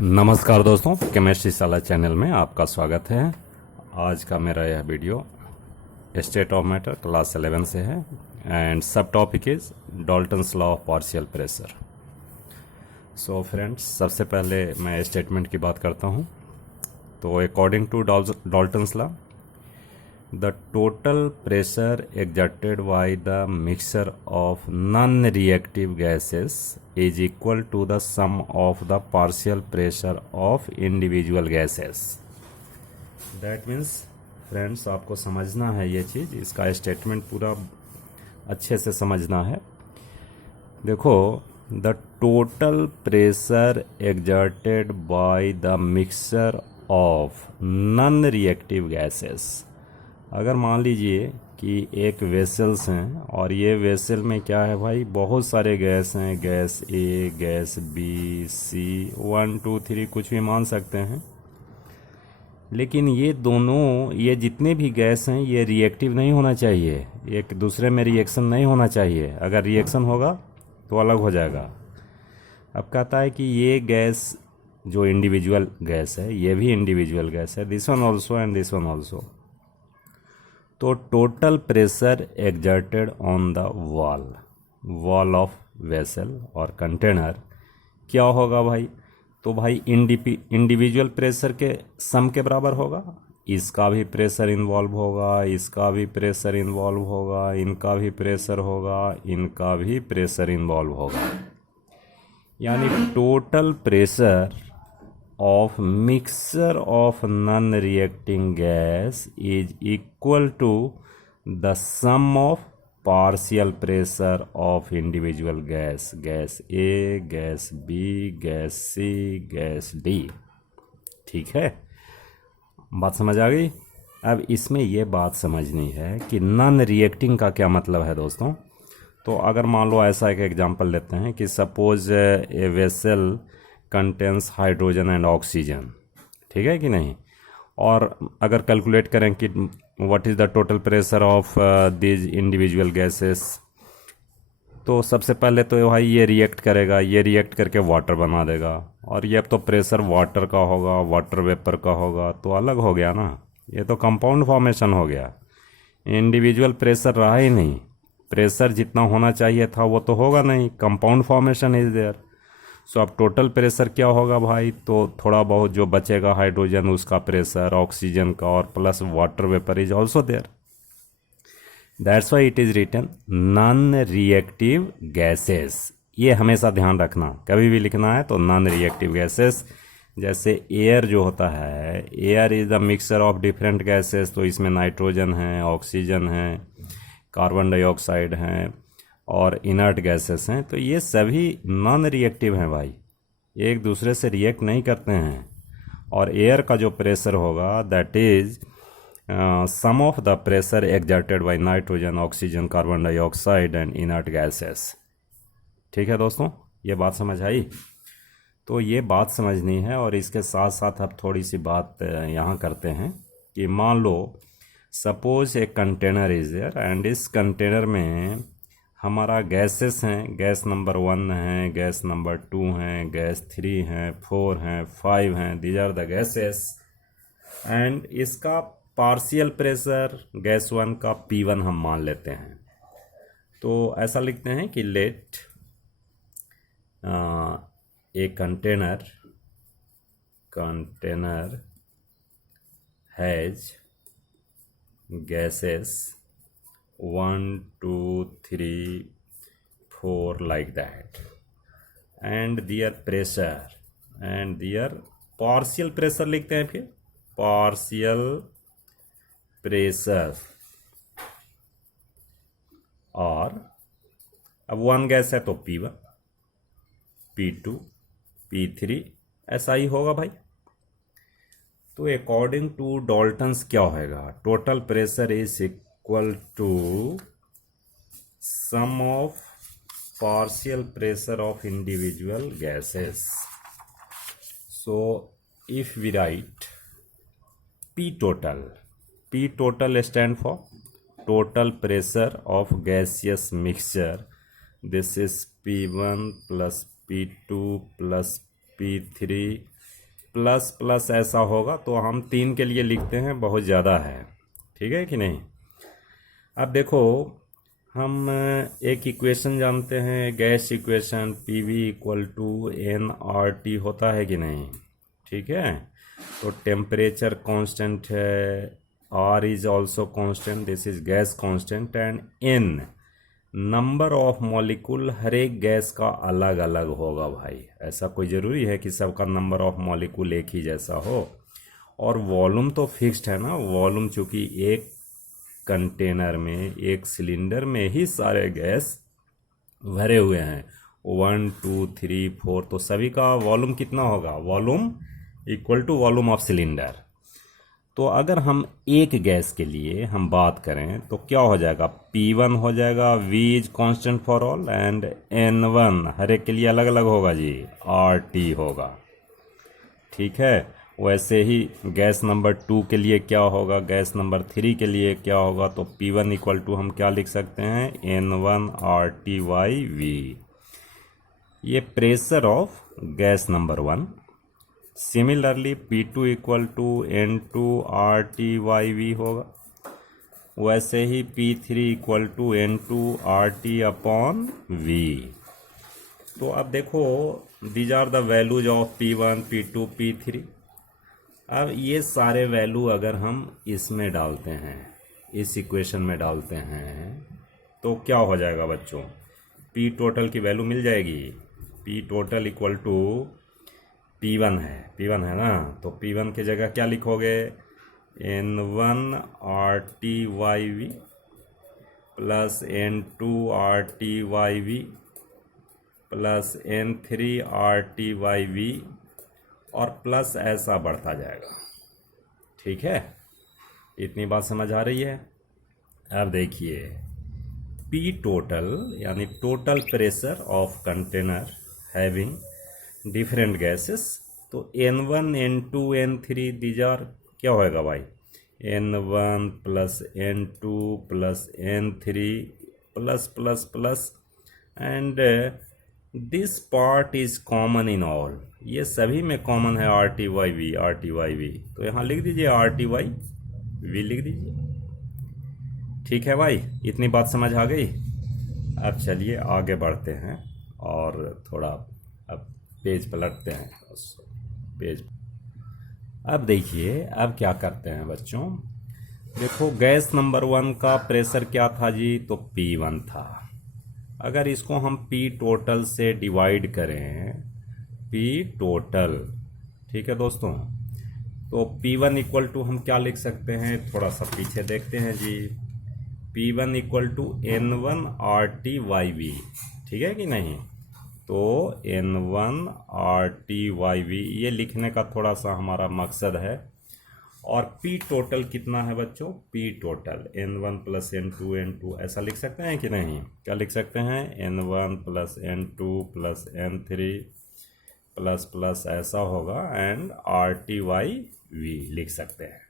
नमस्कार दोस्तों, केमिस्ट्री साला चैनल में आपका स्वागत है। आज का मेरा यह video state of matter class 11 से है and sub topic is Dalton's law of partial pressure. So friends, सबसे पहले मैं स्टेटमेंट की बात करता हूँ। तो according to Dalton's law, the total pressure exerted by the mixture of non-reactive gases is equal to the sum of the partial pressure of individual gases. That means friends, आपको समझना है ये चीज़, इसका स्टेटमेंट पूरा अच्छे से समझना है। देखो, the total pressure exerted by the mixture of non reactive gases. अगर मान लीजिए कि एक वेसल्स हैं और ये वेसल में क्या है भाई, बहुत सारे गैस हैं, गैस ए, गैस बी, सी, 1 2 3 कुछ भी मान सकते हैं। लेकिन ये दोनों, ये जितने भी गैस हैं, ये रिएक्टिव नहीं होना चाहिए, एक दूसरे में रिएक्शन नहीं होना चाहिए। अगर रिएक्शन होगा तो अलग हो जाएगा। अब कहता है कि ये गैस जो इंडिविजुअल गैस है, ये भी इंडिविजुअल गैस है, this one also and this one also. तो total pressure exerted on the wall of vessel और कंटेनर क्या होगा भाई? तो भाई इंडिविजुअल प्रेशर के सम के बराबर होगा। इसका भी प्रेशर इन्वॉल्व होगा, इसका भी प्रेशर इन्वॉल्व होगा, इनका भी प्रेशर होगा, इनका भी प्रेशर इन्वॉल्व होगा। यानी total pressure of mixture of non-reacting gas is equal to the sum of partial pressure of individual gas, gas A, gas B, gas C, gas D। ठीक है, बात समझ आ गई। अब इसमें यह बात समझनी है कि नॉन रिएक्टिंग का क्या मतलब है दोस्तों। तो अगर मान लो ऐसा एक एग्जांपल लेते हैं कि suppose a vessel contains hydrogen and oxygen, ठीक है कि नहीं। और अगर कैलकुलेट करें कि what is the total pressure of these individual gases, तो सबसे पहले तो भाई ये रिएक्ट करेगा, ये रिएक्ट करके वाटर बना देगा, और ये अब तो प्रेशर वाटर का होगा, वाटर वेपर का होगा, तो अलग हो गया ना, ये तो कंपाउंड फॉर्मेशन हो गया। इंडिविजुअल प्रेशर रहा ही नहीं, प्रेशर जितना होना चाहिए था वो तो होगा नहीं, कंपाउंड फॉर्मेशन इज देयर। सो अब टोटल प्रेशर क्या होगा भाई? तो थोड़ा बहुत जो बचेगा हाइड्रोजन उसका प्रेशर, ऑक्सीजन का, और plus water vapour is also there. That's why it is written non reactive gases. ये हमेशा ध्यान रखना, कभी भी लिखना है तो नॉन रिएक्टिव गैसेस। जैसे एयर जो होता है, air is the mixture of different gases, तो इसमें नाइट्रोजन है, ऑक्सीजन है, कार्बन डाइऑक्साइड है और इनर्ट गैसेस हैं। तो ये सभी नॉन रिएक्टिव हैं भाई, एक दूसरे से रिएक्ट नहीं करते हैं। और एयर का जो प्रेशर होगा that is sum of the pressure exerted by nitrogen, oxygen, carbon dioxide and inert gases. ठीक है दोस्तों, ये बात समझ आई। तो ये बात समझनी है, और इसके साथ साथ अब थोड़ी सी बात यहाँ करते हैं कि मान लो सपोज एक कंटेनर इज देयर एंड इस कंटेनर में हमारा गैसेस हैं, गैस नंबर 1 है, गैस नंबर 2 हैं, गैस 3 हैं, 4 हैं, 5 हैं, these are the gases. And इसका पार्शियल प्रेशर गैस 1 का P1 हम मान लेते हैं। तो ऐसा लिखते हैं कि let a container has gases 1 2 3 4 like that, and their pressure and their partial pressure लिखते हैं, फिर partial pressure। और अब 1 गैस है तो P1, P2, P3 ऐसा ही होगा भाई। तो अकॉर्डिंग टू डाल्टन्स क्या होगा? Total pressure is equal to sum of partial pressure of individual gases. So if we write P total stand for total pressure of gaseous mixture, this is P1 plus P2 plus P3 plus plus ऐसा होगा तो हम 3 के लिए लिखते हैं, बहुत ज़्यादा है, ठीक है कि नहीं। अब देखो हम एक इक्वेशन जानते हैं, gas equation PV equal to N R T होता है कि नहीं, ठीक है। तो टेम्परेचर कांस्टेंट है, R is also constant, this is gas constant, and N number of molecule हर एक गैस का अलग अलग होगा भाई। ऐसा कोई ज़रूरी है कि सबका नंबर ऑफ मॉलिक्यूल एक ही जैसा हो। और वॉल्यूम तो फिक्स्ड है ना, वॉल्यूम चूँकि एक कंटेनर में, एक सिलेंडर में ही सारे गैस भरे हुए हैं, 1 2 3 4, तो सभी का वॉल्यूम कितना होगा, volume equal to volume of cylinder. तो अगर हम एक गैस के लिए हम बात करें तो क्या हो जाएगा, P1 हो जाएगा, V is constant for all, and N1 हर एक के लिए अलग अलग होगा जी, RT होगा, ठीक है। वैसे ही गैस नंबर 2 के लिए क्या होगा, गैस नंबर 3 के लिए क्या होगा, तो P1 इक्वल टू हम क्या लिख सकते हैं, N1 RT बाई V। ये pressure of gas number 1। Similarly P2 equal to N2 RT by V होगा। वैसे ही P3 equal to N2 RT upon V। तो अब देखो these are the values of P1 P2 P3। अब ये सारे वैल्यू अगर हम इसमें डालते हैं, इस इक्वेशन में डालते हैं, तो क्या हो जाएगा बच्चों, P टोटल की वैल्यू मिल जाएगी। P total equal to P1 है ना, तो P1 की जगह क्या लिखोगे, N1 RT by V plus N2 RT by V plus N3 RT by V, और प्लस ऐसा बढ़ता जाएगा, ठीक है। इतनी बात समझ आ रही है। अब देखिए P टोटल यानी total pressure of container having different gases, तो N1 N2 N3 these are क्या होएगा भाई, N1 plus N2 plus N3 plus plus plus, and this part is common in all, ये सभी में कॉमन है, RT by V, RT by V। तो यहाँ लिख दीजिए RT बाई V लिख दीजिए, ठीक है भाई। इतनी बात समझ आ गई। अब चलिए आगे बढ़ते हैं और थोड़ा अब पेज पलटते हैं, पेज। अब देखिए अब क्या करते हैं बच्चों, देखो गैस नंबर 1 का प्रेशर क्या था जी, तो P1 था। अगर इसको हम P टोटल से डिवाइड करें, P टोटल, ठीक है दोस्तों, तो P1 इक्वल टू हम क्या लिख सकते हैं, थोड़ा सा पीछे देखते हैं जी, P1 equal to N1 RT by V, ठीक है कि नहीं। तो N1 RT बाई V ये लिखने का थोड़ा सा हमारा मकसद है। और P टोटल कितना है बच्चों, P total N1 plus N2 N2 ऐसा लिख सकते हैं कि नहीं, क्या लिख सकते हैं, N1 plus N2 plus N3 plus plus ऐसा होगा, एंड RT बाई V लिख सकते हैं।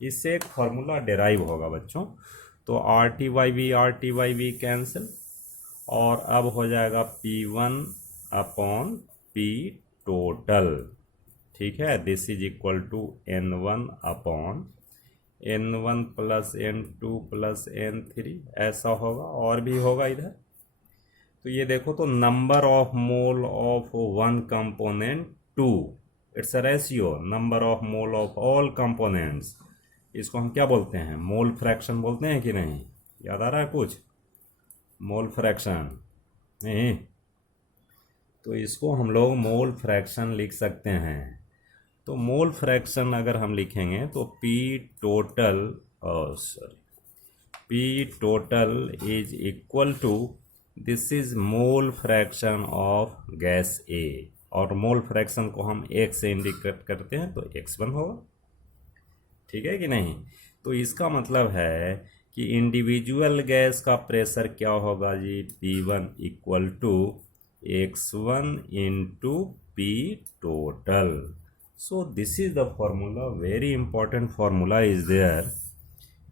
इससे एक फॉर्मूला डेराइव होगा बच्चों, तो RT बाई V कैंसिल, और अब हो जाएगा P1 अपॉन P टोटल, ठीक है। This is equal to N1 upon N1 plus N2 plus N3 ऐसा होगा, और भी होगा इधर। तो ये देखो, तो number of mole of one component 2, it's a ratio, number of mole of all components, इसको हम क्या बोलते हैं, मोल फ्रैक्शन बोलते हैं कि नहीं, याद आ रहा है कुछ, मोल फ्रैक्शन नहीं, तो इसको हम लोग मोल फ्रैक्शन लिख सकते हैं। तो मोल फ्रैक्शन अगर हम लिखेंगे तो P total is equal to, this is mole fraction of gas A, और मोल फ्रैक्शन को हम एक से इंडिकेट करते हैं तो x1 होगा, ठीक है कि नहीं। तो इसका मतलब है कि इंडिविजुअल गैस का प्रेशर क्या होगा जी, P1 equal to x1 into P total. So this is the formula, very important formula is there,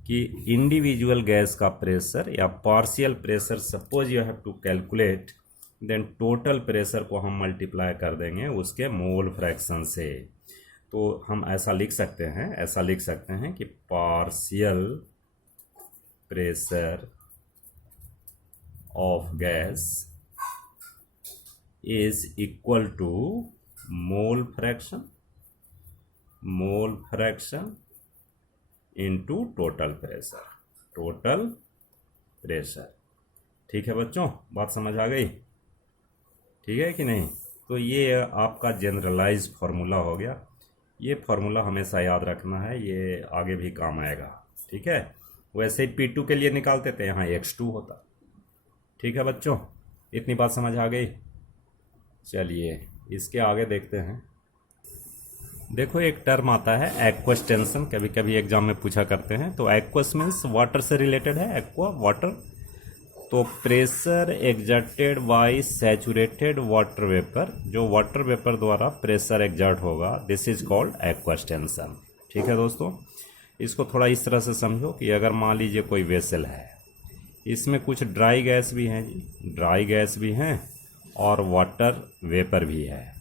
कि इंडिविजुअल गैस का प्रेशर या partial pressure suppose you have to calculate, then total pressure को हम multiply कर देंगे उसके mole fraction से। तो हम ऐसा लिख सकते हैं कि partial pressure of gas is equal to mole fraction into total pressure. ठीक है बच्चों, बात समझ आ गई? ठीक है कि नहीं? तो ये आपका जनरलाइज फार्मूला हो गया। ये फार्मूला हमेशा याद रखना है, ये आगे भी काम आएगा। ठीक है, वैसे ही P2 के लिए निकालते थे, यहाँ X2 होता। ठीक है बच्चों, इतनी बात समझ आ गई? चलिए इसके आगे देखते हैं। देखो एक टर्म आता है एक्वस टेंशन, कभी कभी एग्जाम में पूछा करते हैं। तो एक्वस मीन्स वाटर से रिलेटेड है, एक्वा वाटर। तो pressure exerted bye saturated water vapour, जो वाटर वेपर द्वारा प्रेशर एग्जर्ट होगा, this is called aqueous tension. ठीक है दोस्तों, इसको थोड़ा इस तरह से समझो कि अगर मान लीजिए कोई वेसल है, इसमें कुछ ड्राई गैस भी हैं जी, ड्राई गैस भी हैं और वाटर वेपर भी है,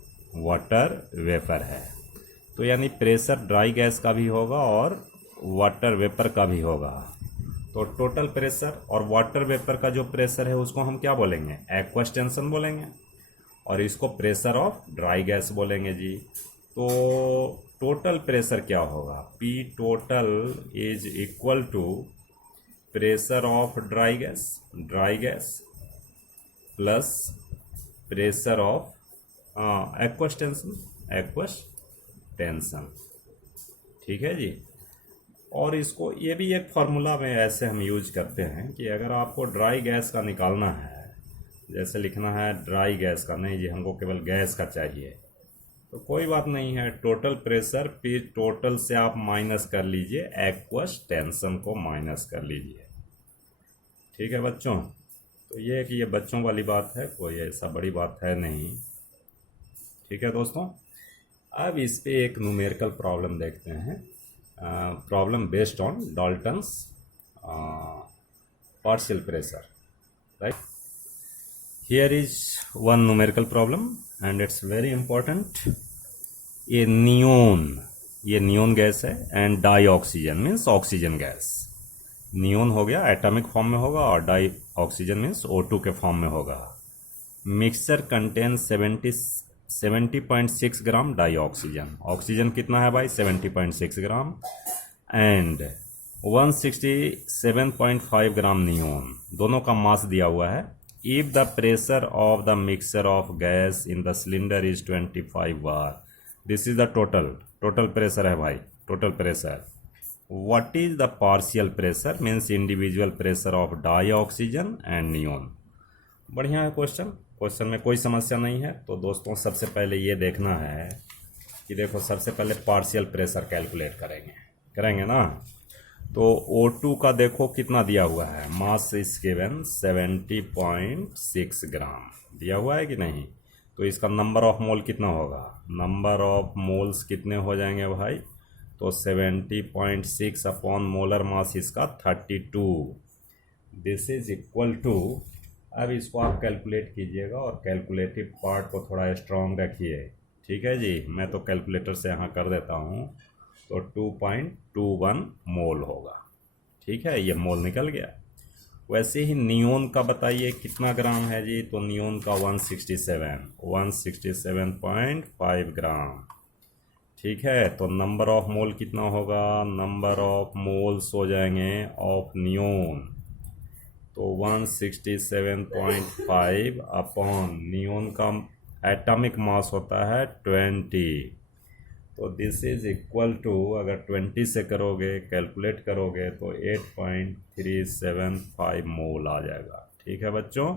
तो यानी प्रेशर ड्राई गैस का भी होगा और वाटर वेपर का भी होगा। तो टोटल प्रेशर और वाटर वेपर का जो प्रेशर है उसको हम क्या बोलेंगे? एक्वस टेंशन बोलेंगे, और इसको प्रेशर ऑफ ड्राई गैस बोलेंगे जी। तो टोटल प्रेशर क्या होगा? P total is equal to pressure of dry gas plus pressure of aqueous tension. ठीक है जी। और इसको ये भी एक फार्मूला में ऐसे हम यूज करते हैं कि अगर आपको ड्राई गैस का निकालना है, जैसे लिखना है ड्राई गैस का, नहीं जी हमको केवल गैस का चाहिए, तो कोई बात नहीं है, टोटल प्रेशर P टोटल से आप माइनस कर लीजिए, एक्वस टेंशन को माइनस कर लीजिए। ठीक है बच्चों, तो ये कि ये बच्चों वाली बात है, कोई ऐसा बड़ी बात है नहीं। ठीक है दोस्तों, अब इस पे एक न्यूमेरिकल प्रॉब्लम देखते हैं। Problem based on Dalton's partial pressure, right? Here is one numerical problem and it's very important. ये नियोन गैस है and dioxygen means oxygen gas. Neon हो गया एटॉमिक फॉर्म में होगा और डाई ऑक्सीजन मीन्स O2 के form में होगा। मिक्सचर कंटेन 70.6 ग्राम डाई ऑक्सीजन कितना है भाई? 70.6 ग्राम एंड 167.5 ग्राम नियोन, दोनों का मास दिया हुआ है। If the pressure of the mixture of gas in the cylinder is 25 bar, this is the total pressure है भाई, total pressure. What is the partial pressure means individual pressure of dioxygen and neon. बढ़िया है question में कोई समस्या नहीं है। तो दोस्तों सबसे पहले ये देखना है कि देखो, सबसे पहले पार्शियल प्रेशर कैलकुलेट करेंगे ना। तो O2 का देखो कितना दिया हुआ है, मास इज गिवन 70.6 ग्राम दिया हुआ है कि नहीं। तो इसका नंबर ऑफ मोल कितना होगा? नंबर ऑफ मोल्स कितने हो जाएंगे भाई? तो 70.6 अपॉन मोलर मास इसका 32, दिस इज इक्वल टू, अब इसको आप कैलकुलेट कीजिएगा और कैलकुलेटिव पार्ट को थोड़ा स्ट्रॉन्ग रखिए। ठीक है जी, मैं तो कैलकुलेटर से यहाँ कर देता हूँ। तो 2.21 मोल होगा। ठीक है, ये मोल निकल गया। वैसे ही नियोन का बताइए कितना ग्राम है जी? तो नियोन का 167.5 ग्राम। ठीक है, तो नंबर ऑफ मोल कितना होगा? नंबर ऑफ मोल्स हो जाएंगे ऑफ नियोन, तो 167.5 अपॉन नियोन का एटॉमिक मास होता है 20, तो दिस इज इक्वल टू, अगर 20 से करोगे कैलकुलेट करोगे तो 8.375 मोल आ जाएगा। ठीक है बच्चों,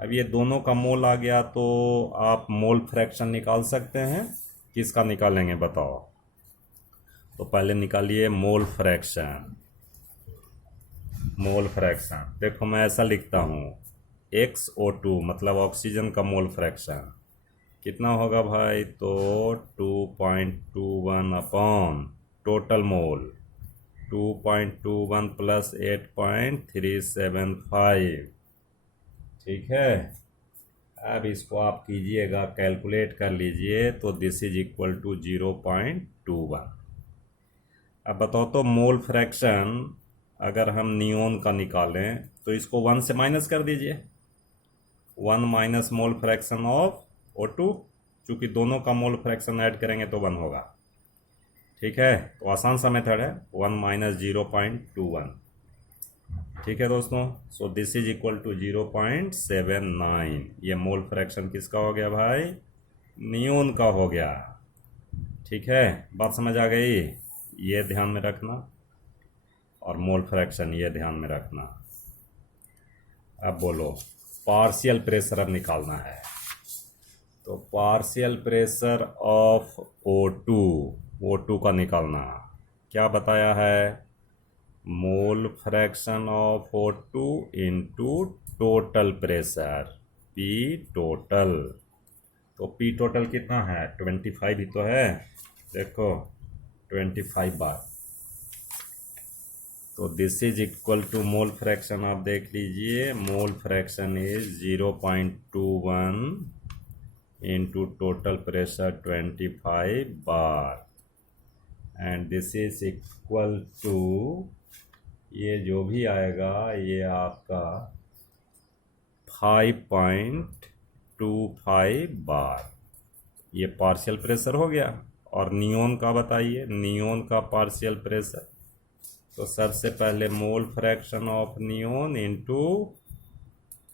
अब ये दोनों का मोल आ गया तो आप मोल फ्रैक्शन निकाल सकते हैं। किसका निकालेंगे बताओ? तो पहले निकालिए मोल फ्रैक्शन। देखो मैं ऐसा लिखता हूँ, XO2 मतलब ऑक्सीजन का मोल फ्रैक्शन कितना होगा भाई? तो 2.21 अपॉन टोटल मोल, 2.21 प्लस 8.375। ठीक है, अब इसको आप कीजिएगा, कैलकुलेट कर लीजिए, तो दिस इज इक्वल टू 0.21। अब बताओ तो मोल फ्रैक्शन अगर हम नियोन का निकालें तो इसको 1 से माइनस कर दीजिए। 1 minus mole fraction of O2, चूँकि दोनों का मोल फ्रैक्शन ऐड करेंगे तो 1 होगा। ठीक है, तो आसान सा मेथड है, 1 माइनस 0.21। ठीक है दोस्तों, so this is equal to 0.79। ये मोल फ्रैक्शन किसका हो गया भाई? नियोन का हो गया। ठीक है, बात समझ आ गई? ये ध्यान में रखना, और मोल फ्रैक्शन ये ध्यान में रखना। अब बोलो, पार्शियल प्रेशर अब निकालना है। तो पार्शियल प्रेशर ऑफ O2 का निकालना। क्या बताया है? मोल fraction of O2 into total pressure, P total. तो P टोटल कितना है? 25 ही तो है, देखो 25 बार। तो this is equal to mole fraction, आप देख लीजिए, mole fraction is 0.21 into total pressure 25 bar, and this is equal to, ये जो भी आएगा ये आपका 5.25 बार। ये पार्शियल प्रेशर हो गया। और नियोन का बताइए, नियोन का पार्शियल प्रेशर। तो सबसे पहले मोल fraction of neon into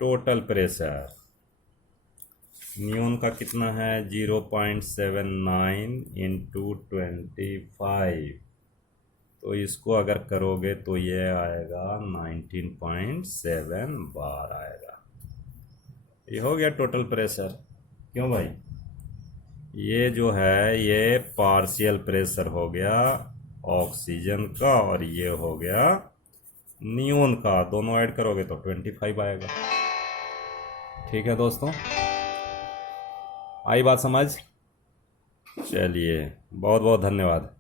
total pressure. Neon का कितना है? 0.79 इंटू 25। तो इसको अगर करोगे तो ये आएगा 19.7 बार आएगा। ये हो गया टोटल प्रेशर। क्यों भाई? ये जो है ये पार्शियल प्रेशर हो गया ऑक्सीजन का, और ये हो गया नियोन का। दोनों ऐड करोगे तो 25 आएगा। ठीक है दोस्तों, आई बात समझ? चलिए, बहुत बहुत धन्यवाद।